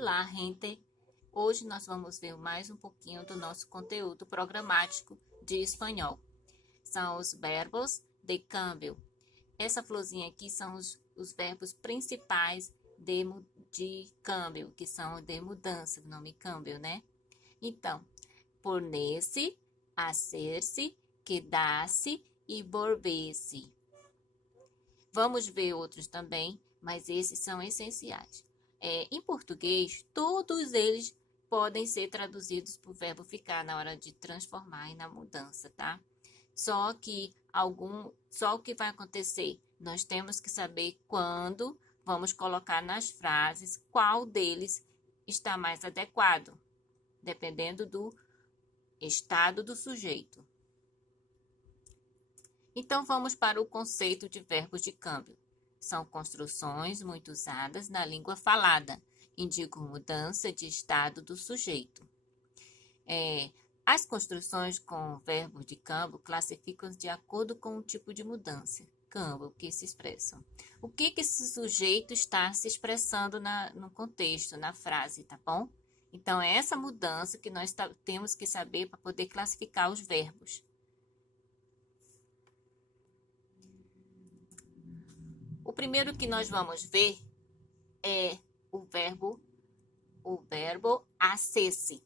Olá, gente! Hoje nós vamos ver mais um pouquinho do nosso conteúdo programático de espanhol. São os verbos de câmbio. Essa florzinha aqui são os verbos principais de câmbio, que são de mudança, o nome câmbio, né? Então, poner-se, hacer-se, quedar-se e volver-se. Vamos ver outros também, mas esses são essenciais. Em português, todos eles podem ser traduzidos por verbo ficar na hora de transformar e na mudança, tá? Só o que vai acontecer, nós temos que saber quando vamos colocar nas frases qual deles está mais adequado, dependendo do estado do sujeito. Então, vamos para o conceito de verbos de câmbio. São construções muito usadas na língua falada, indicam mudança de estado do sujeito. As construções com verbo de câmbio classificam de acordo com o tipo de mudança, câmbio, que se expressam. O que esse sujeito está se expressando no contexto, na frase, tá bom? Então, é essa mudança que nós temos que saber para poder classificar os verbos. O primeiro que nós vamos ver é o verbo hacer-se.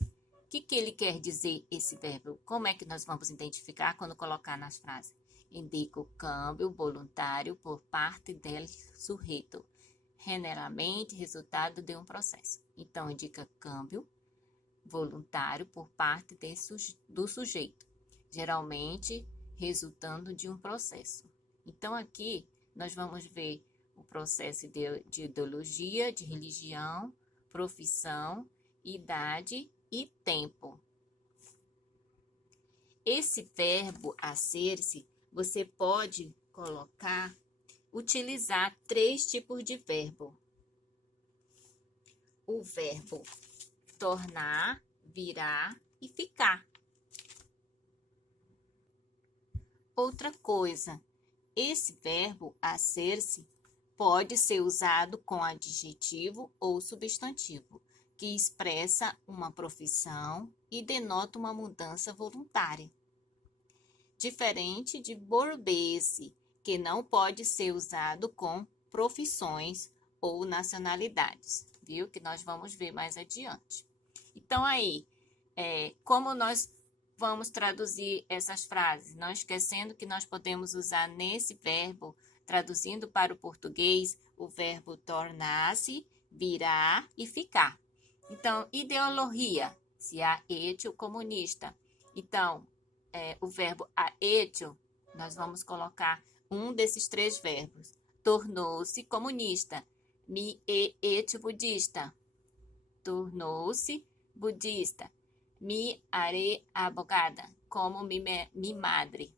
O que ele quer dizer, esse verbo? Como é que nós vamos identificar quando colocar nas frases? Indica o câmbio voluntário por parte del sujeito, generalmente resultado de um processo. Então, indica câmbio voluntário por parte do sujeito, geralmente resultando de um processo. Então, aqui nós vamos ver o processo de ideologia, de religião, profissão, idade e tempo. Esse verbo hacer-se, você pode utilizar 3 tipos de verbo. O verbo tornar, virar e ficar. Outra coisa, esse verbo hacer-se pode ser usado com adjetivo ou substantivo, que expressa uma profissão e denota uma mudança voluntária. Diferente de volver-se, que não pode ser usado com profissões ou nacionalidades, viu? Que nós vamos ver mais adiante. Então, aí, como nós vamos traduzir essas frases? Não esquecendo que nós podemos usar nesse verbo, traduzindo para o português, o verbo tornar-se, virar e ficar. Então, ideologia, se há etio comunista. Então, o verbo etio, nós vamos colocar um desses 3 verbos. Tornou-se comunista, mi etio budista. Tornou-se budista. Me haré abogada, como mi madre.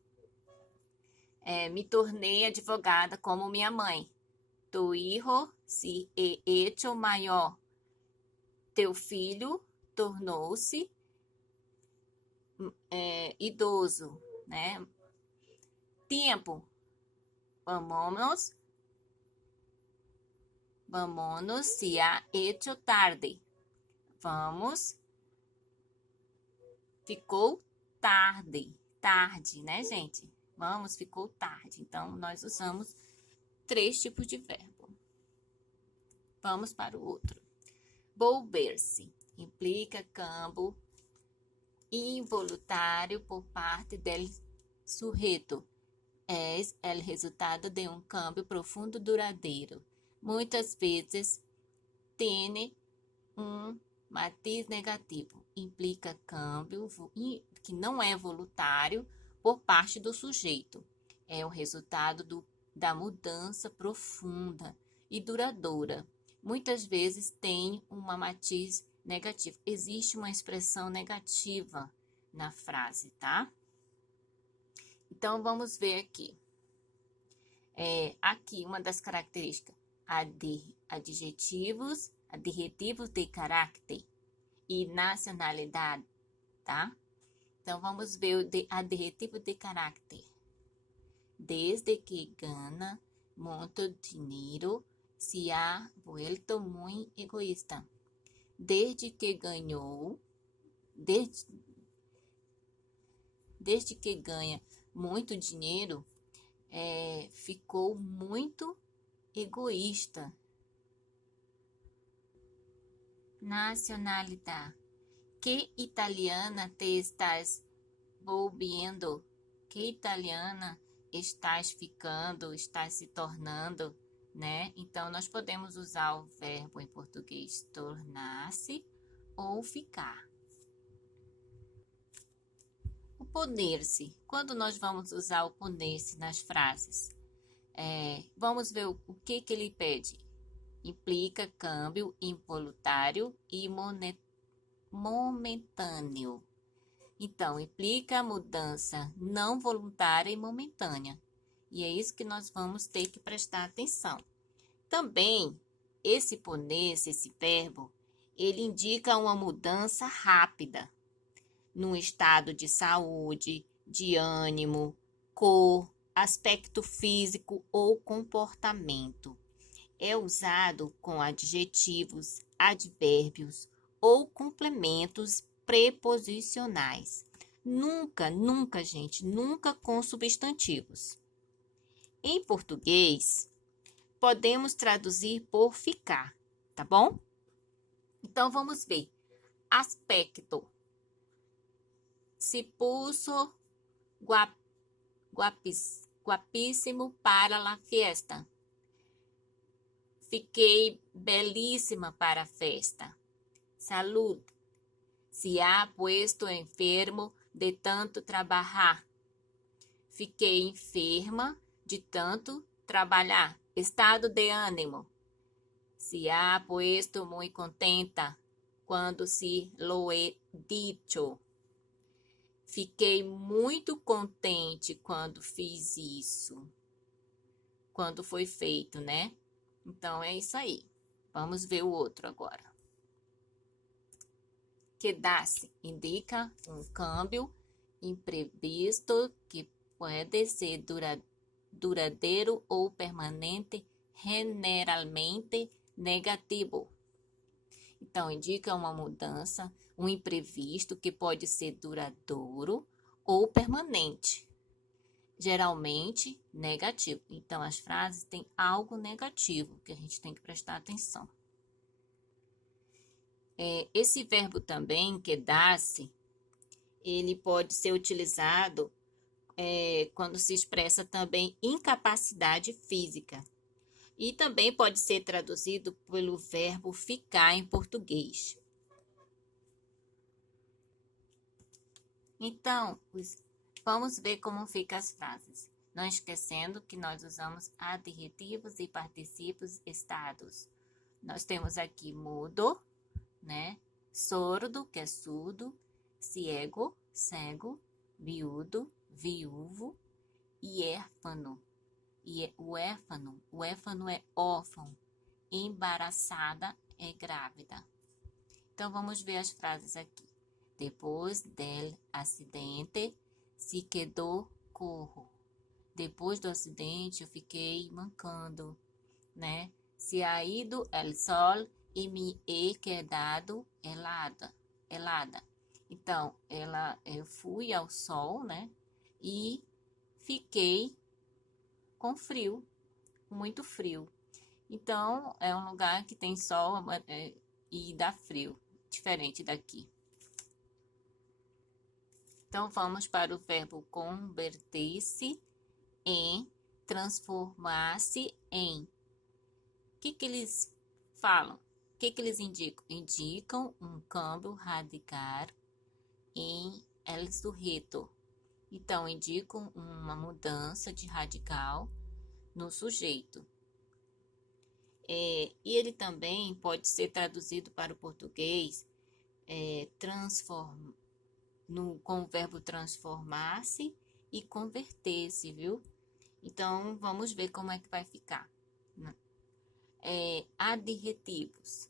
Me tornei advogada como minha mãe. Tu hijo se he hecho mayor. Teu filho tornou-se idoso, né? Tempo. Vámonos se ha hecho tarde. Vamos. Ficou tarde, né, gente? Vamos, ficou tarde. Então, nós usamos 3 tipos de verbo. Vamos para o outro. Volver-se implica câmbio involuntário por parte del sujeito. Es el resultado de um câmbio profundo duradeiro. Muitas vezes, tiene matiz negativo, implica câmbio que não é voluntário por parte do sujeito. É o resultado da mudança profunda e duradoura. Muitas vezes tem uma matiz negativo. Existe uma expressão negativa na frase, tá? Então, vamos ver aqui. Aqui, uma das características, adjetivos de caráter e nacionalidade, tá? Então, vamos ver o adjetivo de caráter. Desde que gana muito dinheiro, se ha vuelto muy egoísta. Desde que ganhou, desde que ganha muito dinheiro, ficou muito egoísta. Nacionalidade. Que italiana te estás volviendo? Que italiana estás ficando, estás se tornando, né? Então, nós podemos usar o verbo em português tornar-se ou ficar. O poner-se. Quando nós vamos usar o poner-se nas frases? Vamos ver o que ele pede. Implica câmbio involuntário e momentâneo. Então, implica mudança não voluntária e momentânea. E é isso que nós vamos ter que prestar atenção. Também, esse poner-se, esse verbo, ele indica uma mudança rápida no estado de saúde, de ânimo, cor, aspecto físico ou comportamento. É usado com adjetivos, advérbios ou complementos preposicionais. Nunca, nunca, gente, nunca com substantivos. Em português, podemos traduzir por ficar, tá bom? Então, vamos ver. Aspecto. Se puso guapíssimo para a fiesta. Fiquei belíssima para a festa. Salud. Se ha puesto enfermo de tanto trabalhar. Fiquei enferma de tanto trabalhar. Estado de ânimo. Se ha puesto muy contenta quando se lo he dicho. Fiquei muito contente quando fiz isso. Quando foi feito, né? Então, é isso aí. Vamos ver o outro agora. Quedar-se indica um câmbio imprevisto que pode ser duradouro ou permanente, generalmente negativo. Então, indica uma mudança, um imprevisto que pode ser duradouro ou permanente. Geralmente negativo. Então, as frases têm algo negativo que a gente tem que prestar atenção. Esse verbo também, quedar-se, ele pode ser utilizado quando se expressa também incapacidade física. E também pode ser traduzido pelo verbo ficar em português. Então, vamos ver como ficam as frases. Não esquecendo que nós usamos adjetivos e particípios estados. Nós temos aqui mudo, né? Sordo, que é surdo, cego, cego, viúdo, viúvo e érfano. E o érfano é órfão, embaraçada é grávida. Então, vamos ver as frases aqui. Depois del acidente, se quedou cojo. Depois do acidente, eu fiquei mancando, né? Se ha ido el sol e me he quedado helada. Então, eu fui ao sol, né? E fiquei com frio, muito frio. Então, é um lugar que tem sol e dá frio, diferente daqui. Então, vamos para o verbo converter-se em, transformar-se em. O que eles falam? O que eles indicam? Indicam um câmbio radical em el sujeto. Então, indicam uma mudança de radical no sujeito. E ele também pode ser traduzido para o português com o verbo transformar-se e converter-se, viu? Então, vamos ver como é que vai ficar. Adjetivos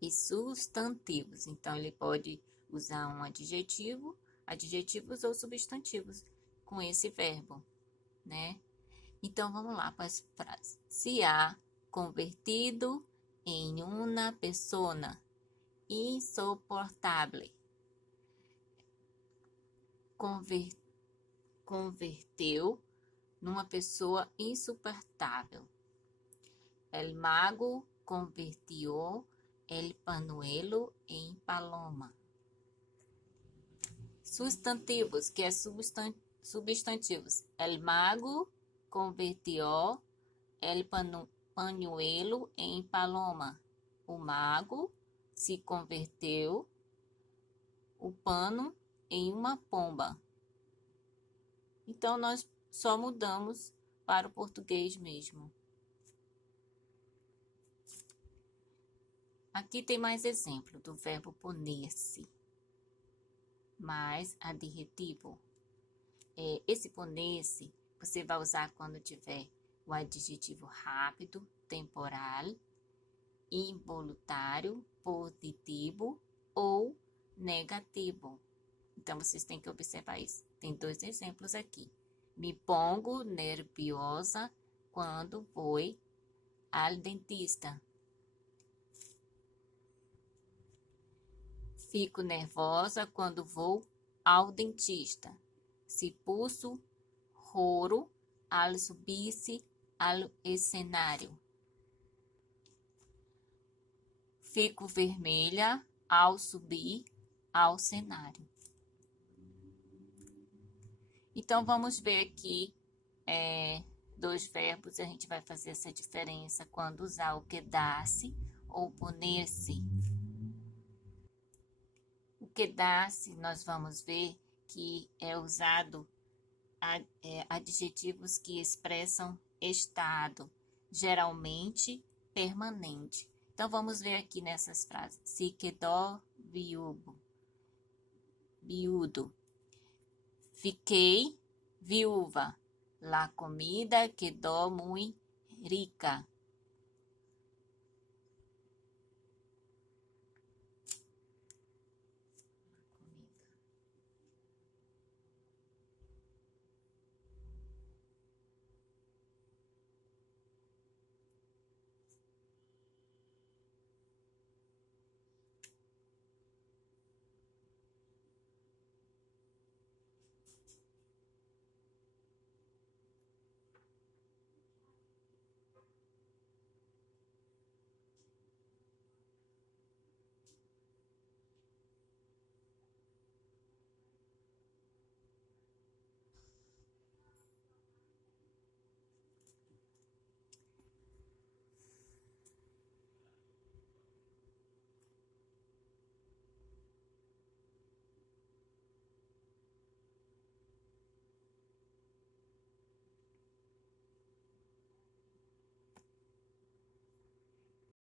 e substantivos. Então, ele pode usar um adjetivos ou substantivos com esse verbo, né? Então, vamos lá para as frases. Se ha convertido em uma persona insoportable. Converteu numa pessoa insuportável. El mago convirtió el pañuelo em paloma. Substantivos, que é substantivos. El mago convirtió el pañuelo em paloma. O mago se converteu o pano em uma pomba. Então, nós só mudamos para o português mesmo. Aqui tem mais exemplo do verbo poner-se, mais adjetivo. Esse poner-se você vai usar quando tiver o adjetivo rápido, temporal, involuntário, positivo ou negativo. Então, vocês têm que observar isso. Tem 2 exemplos aqui. Me pongo nerviosa quando vou ao dentista. Fico nervosa quando vou ao dentista. Se puso roro al subir-se ao escenário. Fico vermelha ao subir ao cenário. Então, vamos ver aqui 2 verbos. A gente vai fazer essa diferença quando usar o quedar-se ou poner-se. O quedar-se, nós vamos ver que é usado adjetivos que expressam estado, geralmente permanente. Então, vamos ver aqui nessas frases. Se quedó viudo. Fiquei viúva. La comida quedó muy rica.